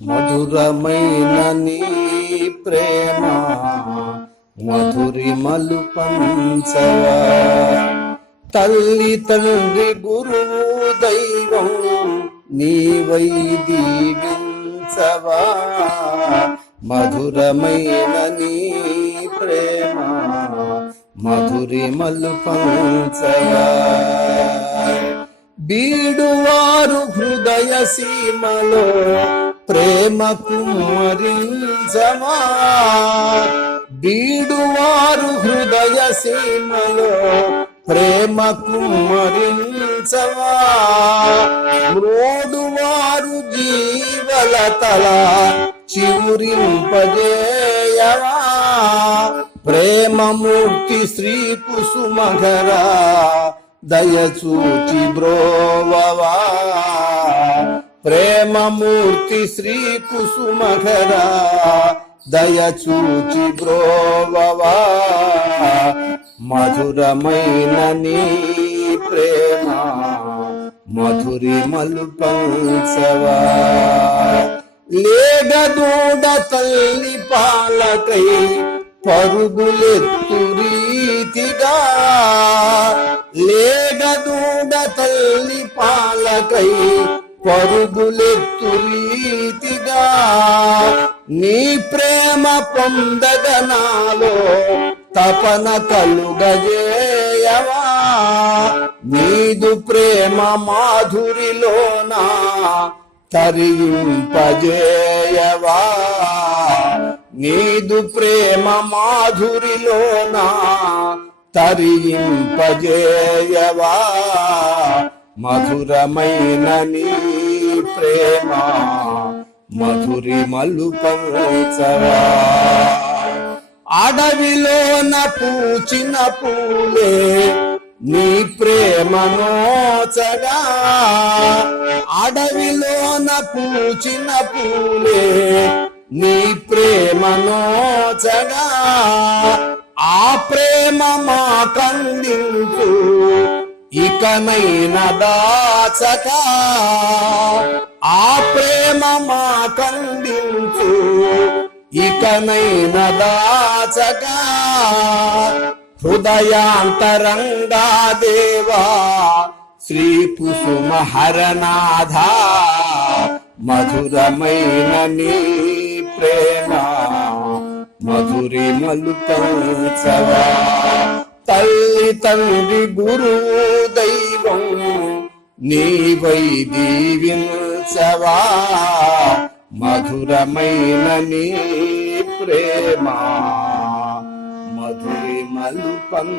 మధురమైన నీ ప్రేమ మధురిమలు పంచవా. తల్లి తండ్రి గురువు దైవం నీవై దీవించవా మధురమైన నీ ప్రేమ మధురిమలు పంచవా. బీడువారు హృదయ సీమలో ప్రేమకు మరించమా బీడువారు హృదయ సీమలో ప్రేమకు కుమ్మరించవా మ్రోడువారు జీవల తల చివురింపజేయవా ప్రేమమూర్తి శ్రీ కుసుమఘరా దయచూచి బ్రోవవా? ప్రేమమూర్తి శ్రీ కుసుమకరా దయచూచి బ్రోవవా మధురమైన నీ ప్రేమ మధురి మలుపంచవా. లేగదూడ తల్లి పాలకై పరుగులెత్తు రీతిగా లేగదూడ తల్లి పాలకై పరుగులెత్తు రీతిగా నీ ప్రేమ పొందగనాలో తపన కలుగజేయవా? నీదు ప్రేమ మాధురిలోనా తరింపజేయవా? నీదు ప్రేమ మాధురిలోనా తరింపజేయవా? మధురమైన నీ ప్రేమ మధురి మలుపంచవా అడవిలోన పూచిన పూలే నీ ప్రేమ నోచగా అడవిలోన పూచిన పూలే నీ ప్రేమ నోచగా ఆ ప్రేమ మా కందింపు ఇకమైన దాచక ఆ ప్రేమ మా కందించు ఇకమైన దాచక హృదయాంతరంగా దేవా శ్రీ కుసుమ హరనాథ మధురమైన నీ ప్రేమ మధురి మలుపంచవా తల్లి తండ్రి గురువు దైవం నీవై దీవించవా మధురమైన నీ ప్రేమ. మధురి మలుపంచవా